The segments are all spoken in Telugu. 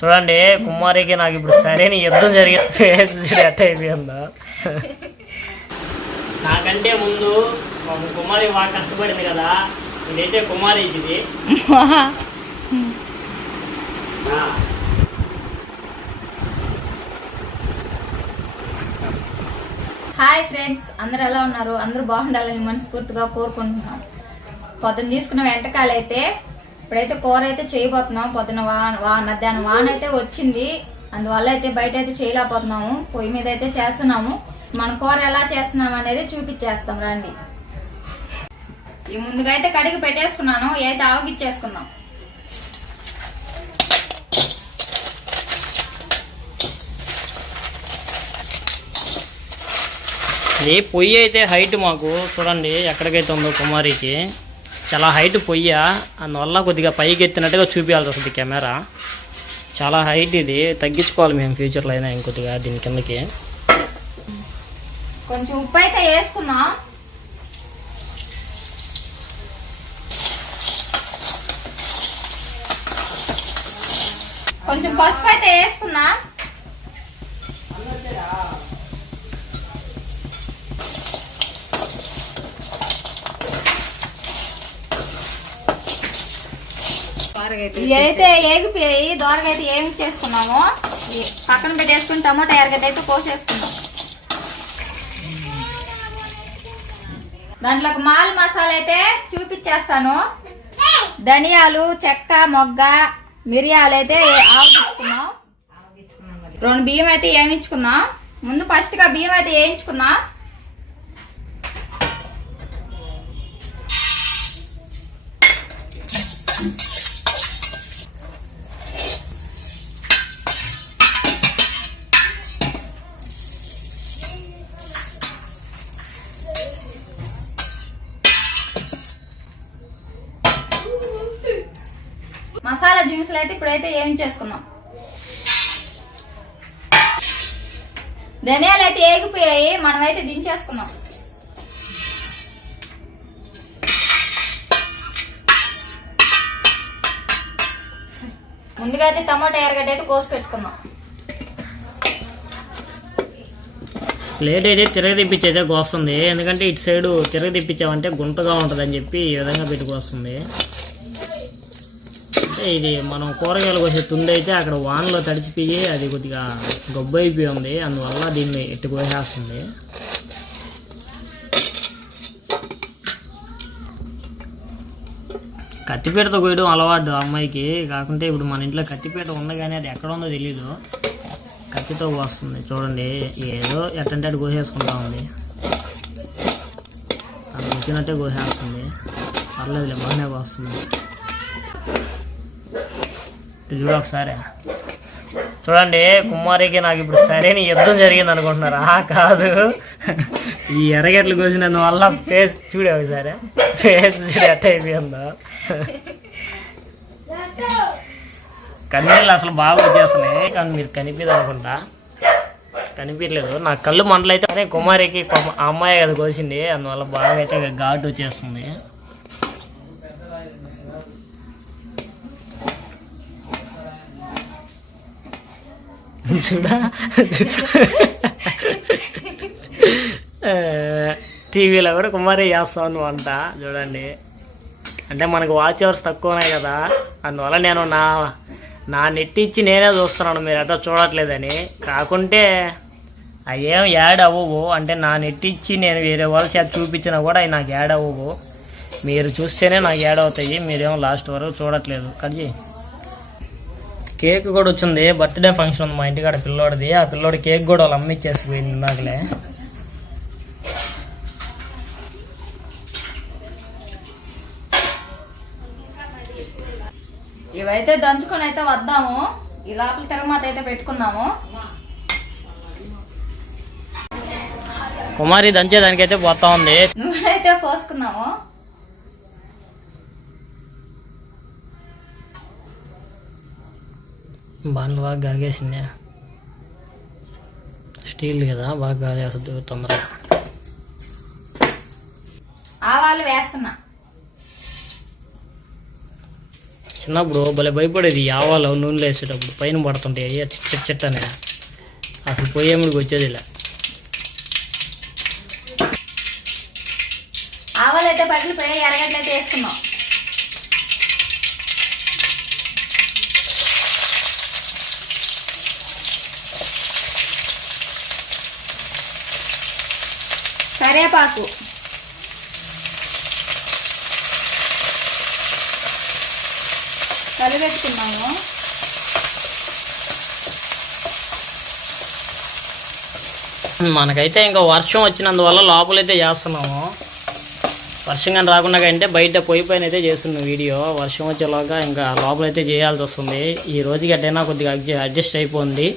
చూడండి కుమారికి నాకు ఇప్పుడు సరైన యుద్ధం జరిగింది. ఫేస్ ఎట్ అయిపోయిందా. నాకంటే ముందు కుమారి బాగా కష్టపడింది కదా, ఇదైతే కుమారికి ఇది. హాయ్ ఫ్రెండ్స్, అందరు ఎలా ఉన్నారు? అందరూ బాగుండాలని మనస్ఫూర్తిగా కోరుకుంటున్నాం. పొద్దున తీసుకున్న వెంటకాయలు అయితే ఇప్పుడైతే కూర అయితే చేయబోతున్నాం. పొద్దున మధ్యాహ్నం వాన అయితే వచ్చింది, అందువల్ల అయితే బయట అయితే చేయలేకపోతున్నాము. పొయ్యి మీద అయితే చేస్తున్నాము. మన కూర ఎలా చేస్తున్నాము అనేది చూపించేస్తాం రండి. ఈ ముందుగా అయితే కడిగి పెట్టేసుకున్నాను, అయితే ఆవగిచ్చేసుకుందాం. ఇది పొయ్యి అయితే హైట్ మాకు చూడండి ఎక్కడికైతే ఉందో కుమారికి చాలా హైట్ పొయ్య, అందువల్ల కొద్దిగా పైకి ఎత్తినట్టుగా చూపించాల్సి వస్తుంది కెమెరా. చాలా హైట్, ఇది తగ్గించుకోవాలి మేము ఫ్యూచర్లో అయినా ఇంకొద్దిగా దీని కిందకి. కొంచెం ఉప్పు అయితే వేసుకుందాం. కొంచెం పసుపు అయితే వేసుకుందాం. ఇదైతే ఏగిపోయి దోరగా అయితే ఏమి చేసుకున్నాము, పక్కన పెట్టేసుకుని టమోటా ఎరగడ్డ అయితే కోసేసుకున్నాం. దాంట్లోకి మాల్ మసాలా అయితే చూపించేస్తాను. ధనియాలు, చెక్క, మొగ్గ, మిరియాలు అయితే ఆవుకుంచుకున్నాం. 2 బియ్యం అయితే వేయించుకుందాం. ముందు ఫస్ట్ గా బియ్యం అయితే వేయించుకుందాం. మసాలా దినుసులు అయితే ఇప్పుడైతే ఏం చేసుకుందాం. ధనియాలు అయితే ఏగిపోయాయి, మనమైతే దించేసుకుందాం. ముందుగా అయితే టమాటా ఎరగడ్డ అయితే కోసి పెట్టుకుందాం. ప్లేట్ అయితే తిరగదిప్పించి అయితే కోస్తుంది, ఎందుకంటే ఇటు సైడు తిరగదిప్పించామంటే గుంటగా ఉంటుంది అని చెప్పి ఈ విధంగా పెట్టుకొస్తుంది. అంటే ఇది మనం కూరగాయలు కోసే తుండి అయితే అక్కడ వానలో తడిచిపోయి అది కొద్దిగా గొబ్బు అయిపోయి ఉంది, అందువల్ల దీన్ని ఎట్టు కోసేస్తుంది. కత్తిపీటతో కోయడం అలవాటు అమ్మాయికి, కాకుంటే ఇప్పుడు మన ఇంట్లో కత్తిపీట ఉంది కానీ అది ఎక్కడ ఉందో తెలీదు, కత్తితో కోస్తుంది. చూడండి ఏదో ఎట్టంటే అటు కోసేసుకుంటా ఉంది, అది వచ్చినట్టే కోసేస్తుంది. పర్లేదులే, బాగానే కోస్తుంది. చూడ ఒకసారి చూడండి కుమారికి నాకు ఇప్పుడు సరైన యుద్ధం జరిగింది అనుకుంటున్నారా? కాదు, ఈ ఎర్రగడ్డలు కోసినందువల్ల ఫేస్ చూడే ఒకసారి, ఫేస్ చూడే ఎట్ట అయిపోయిందో. కన్నీళ్ళు అసలు బాగా వచ్చేస్తున్నాయి, కానీ మీరు కనిపించదు అనుకుంటా, కనిపించలేదు. నా కళ్ళు మంటలైతే అదే కుమారికి ఆ అమ్మాయి కదా కోసింది, అందువల్ల బాగా అయితే ఘాటు వచ్చేస్తుంది. చూడా టీవీలో కూడా కుమారి చేస్తాను వంట చూడండి. అంటే మనకు వాచ్ అవర్స్ తక్కువ ఉన్నాయి కదా, అందువల్ల నేను నా నెట్ ఇచ్చి నేనే చూస్తున్నాను, మీరు అట్లా చూడట్లేదని. కాకుంటే అవేం యాడ్ అవ్వవు, అంటే నా నెట్ ఇచ్చి నేను వేరే వాళ్ళ చేత చూపించినా కూడా అవి నాకు యాడ్ అవ్వవు. మీరు చూస్తేనే నాకు యాడ్ అవుతాయి, మీరేమో లాస్ట్ వరకు చూడట్లేదు. కడిచి కేక్ కూడా వచ్చింది, బర్త్డే ఫంక్షన్ ఉంది మా ఇంటికాడ పిల్లోడిది. ఆ పిల్లోడి కేక్ కూడా వాళ్ళు అమ్మిచ్చేసిపోయింది ఇందాకలే. ఇవైతే దంచుకొని అయితే వద్దాము, ఈ లోపల తిరగమాత అయితే పెట్టుకుందాము. కుమారి దంచేదానికైతే పోతా ఉంది, నూనె పోసుకుందాము. బాగా బాగా గాగేసింది, స్టీల్ కదా బాగా గాగేస్తుంది తొందరగా. ఆవాలు వేస్తున్నా. చిన్నప్పుడు భలే భయపడేది ఆవాలు నూనెలో వేసేటప్పుడు పైన పడుతుంటాయి అయ్యా చిట్ట అనే అసలు పోయేముడికి వచ్చేది ఇలా. ఆవాలు అయితే పగిలిపోయి ఎర్రగడ్డలు అయితే వేసుకున్నాం. కరివేపాకు, కలిపెట్టుకున్నాము. మనకైతే ఇంకా వర్షం వచ్చినందువల్ల లోపలైతే చేస్తున్నాము. వర్షం కానీ రాకుండా అంటే బయట పొయ్యి పైన అయితే చేస్తున్నాం వీడియో. వర్షం వచ్చేలాగా ఇంకా లోపలైతే చేయాల్సి వస్తుంది. ఈ రోజుకి అట్టైనా కొద్దిగా అడ్జస్ట్ అయిపోయింది.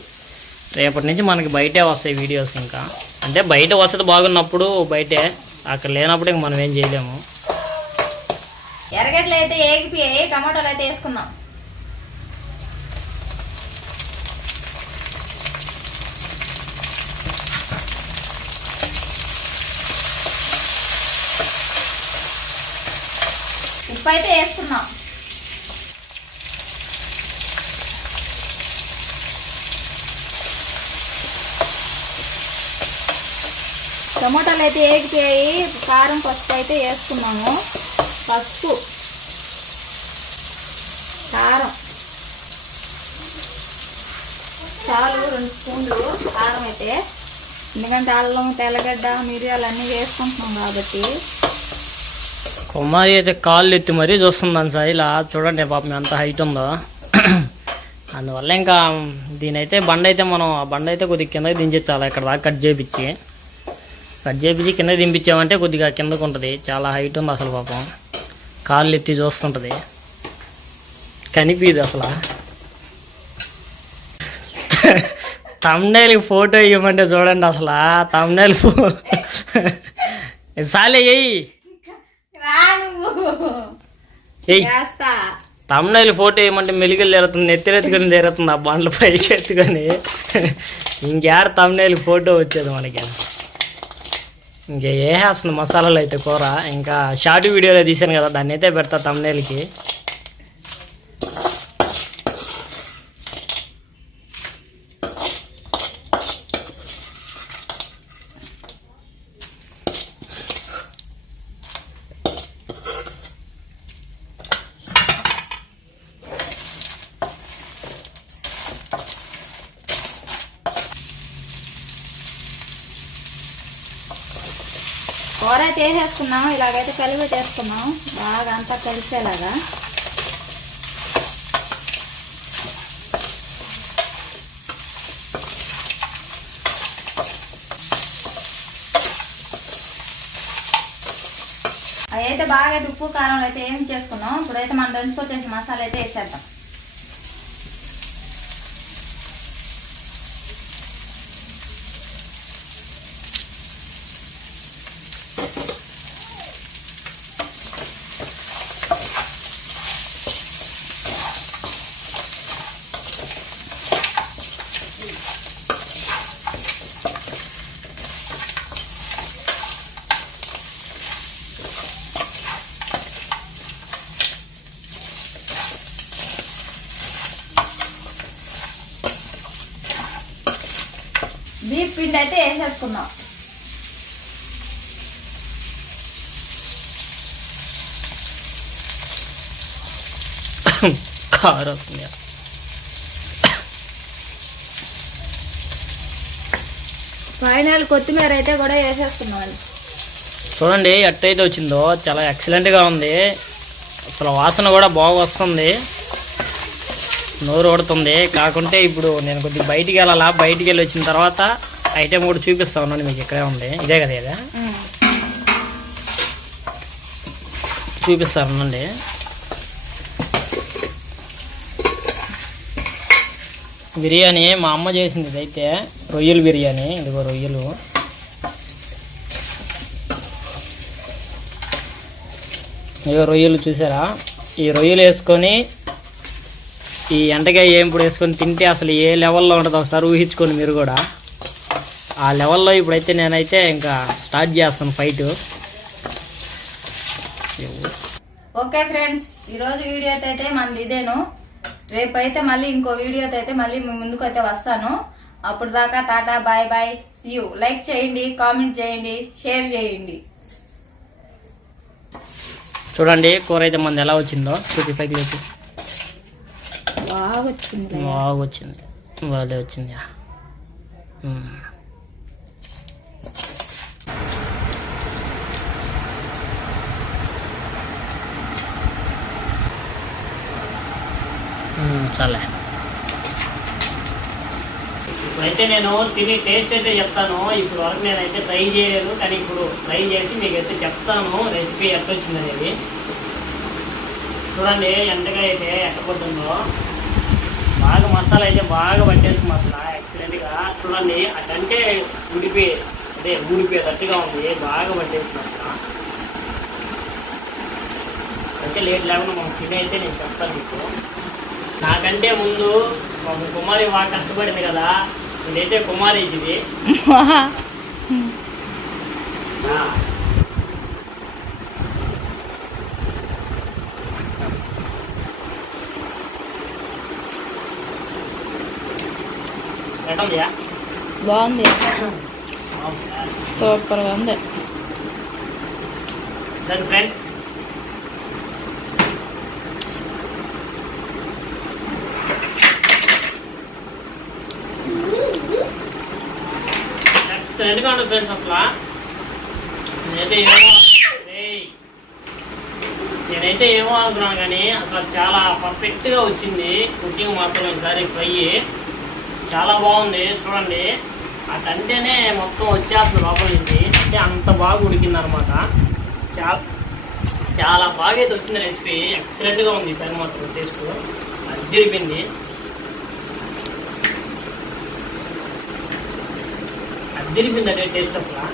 రేపటి నుంచి మనకి బయటే వస్తాయి వీడియోస్. ఇంకా అంటే బయట వసతి బాగున్నప్పుడు బయటే, అక్కడ లేనప్పుడు ఇంక మనం ఏం చేయలేము. ఎర్రగడ్డలు అయితే ఏగిపోయాయి, టమాటాలు అయితే వేసుకున్నాం. ఉప్పు అయితే వేసుకున్నాం. టమాటాలు అయితే ఏగిపోయాయి, కారం పసుపు అయితే వేసుకున్నాము. పసుపు, కారం చాలు 2 స్పూన్లు కారం అయితే, ఎందుకంటే అల్లం తెల్లగడ్డ మిరియాలు అన్నీ వేసుకుంటున్నాం కాబట్టి. కుమారి అయితే కాళ్ళు ఎత్తి మరీ చూస్తుందని సార్ ఇలా చూడండి పాపం ఎంత హైట్ ఉందో. అందువల్ల ఇంకా దీనైతే బండ అయితే మనం ఆ బండ అయితే కొద్దిగా కిందకి దించాలి. ఇక్కడ దాకా కట్ చేయించి కింద దింపించామంటే కొద్దిగా కిందకు ఉంటుంది. చాలా హైట్ ఉంది అసలు పాపం, కాళ్ళు ఎత్తి చూస్తుంటుంది, కనిపించదు అసలు. తమ్నైల్కి ఫోటో ఇవ్వమంటే చూడండి అసలు తమ్నైల్ సాలే తమ్నైల్ ఫోటో వేయమంటే మెలికలు జరుగుతుంది, ఎత్తుకొని జరుగుతుంది ఆ బండ్ల పైకి ఎత్తుకొని. ఇంకేడ తమ్నైల్ ఫోటో వచ్చేది మనకి. ఇంకా వేసేస్తుంది మసాలాలు అయితే కూర. ఇంకా షార్ట్ వీడియోలో తీసాను కదా, దాన్ని అయితే పెడతా తమ్నైల్కి. కూర అయితే వేసేసుకున్నాం. ఇలాగైతే కలిపెట్టేసుకున్నాం బాగా అంతా కలిసేలాగా. అవి అయితే బాగా ఉప్పు కారం అయితే ఏం చేసుకున్నాం. ఇప్పుడైతే మనం దంచుకొచ్చేసి మసాలా అయితే వేసేద్దాం. బీఫ్ పిండి అయితే వేసేసుకుందాం. కారం వస్తుంది. ఫైనల్ కొత్తిమీర అయితే కూడా వేసేసుకున్నాం. చూడండి ఎట్టయితే వచ్చిందో, చాలా ఎక్సలెంట్గా ఉంది. అసలు వాసన కూడా బాగా వస్తుంది, నోరు పడుతుంది. కాకుంటే ఇప్పుడు నేను కొద్దిగా బయటికి వెళ్ళాలా, బయటికి వెళ్ళి వచ్చిన తర్వాత ఐటెం కూడా చూపిస్తా ఉన్నాను మీకు. ఇక్కడే ఉంది, ఇదే కదా ఇదే చూపిస్తానండి. బిర్యానీ మా అమ్మ చేసింది ఇదైతే, రొయ్యలు బిర్యానీ. ఇదిగో రొయ్యలు, ఇదిగో రొయ్యలు చూసారా. ఈ రొయ్యలు వేసుకొని ఈ ఎంటకాయ ఏంపుడు వేసుకొని తింటే అసలు ఏ లెవెల్లో ఉంటుందో ఒకసారి ఊహించుకొని మీరు కూడా. ఆ లెవెల్లో ఇప్పుడైతే నేనైతే ఇంకా స్టార్ట్ చేస్తాను ఫైట్. ఓకే ఫ్రెండ్స్, ఈరోజు వీడియోతో అయితే మనది ఇదేను. రేపైతే మళ్ళీ ఇంకో వీడియోతో అయితే మళ్ళీ మీ ముందుకు అయితే వస్తాను. అప్పుడు దాకా tata, bye bye, see you. Like చేయండి, కామెంట్ చేయండి, షేర్ చేయండి. చూడండి కూర అయితే మనది ఎలా వచ్చిందో చూపి పైకి లేపి. బాగా వచ్చింది. బాగా వచ్చింది, బాగా వచ్చింది. చాలే. ఇప్పుడైతే నేను తిని టేస్ట్ అయితే చెప్తాను. ఇప్పుడు వరకు నేనైతే ట్రై చేయలేదు, కానీ ఇప్పుడు ట్రై చేసి మీకైతే చెప్తాను రెసిపీ ఎట్లా వచ్చింది అనేది. చూడండి ఎంతగా అయితే ఎట్టబడుతుందో. బాగా మసాలా అయితే బాగా పట్టేసి మసాలా ఎక్సలెంట్గా. చూడండి అటంటే ఊడిపోయేటట్టుగా ఉంది. బాగా పట్టేసి మసాలా అంటే లేట్ లేకుండా మనం తిని అయితే నేను చెప్తాను మీకు. నాకంటే ముందు కుమారి బాగా కష్టపడింది కదా, ఇదైతే కుమారి ఇది. బాగుంది, సూపర్గా ఉంది. దాని ఫ్రెండ్స్ ఎక్సలెంట్గా ఉంటుంది ఫ్రెండ్స్. అసలు నేనైతే ఏమో అనుకున్నాను, కానీ అసలు చాలా పర్ఫెక్ట్గా వచ్చింది. కుకింగ్ మాత్రం ఈసారి ఫ్రై చాలా బాగుంది. చూడండి అటంటేనే మొత్తం వచ్చేస్తుంది లోపల నుంచి, అంటే అంత బాగా ఉడికింది అనమాట. చాలా బాగా అయితే వచ్చింది రెసిపీ. ఎక్సలెంట్గా ఉంది ఈసారి మాత్రం. టేస్ట్ అదిరిపోయింది, అదిరిపోయింది అంటే టేస్ట్ అసలు.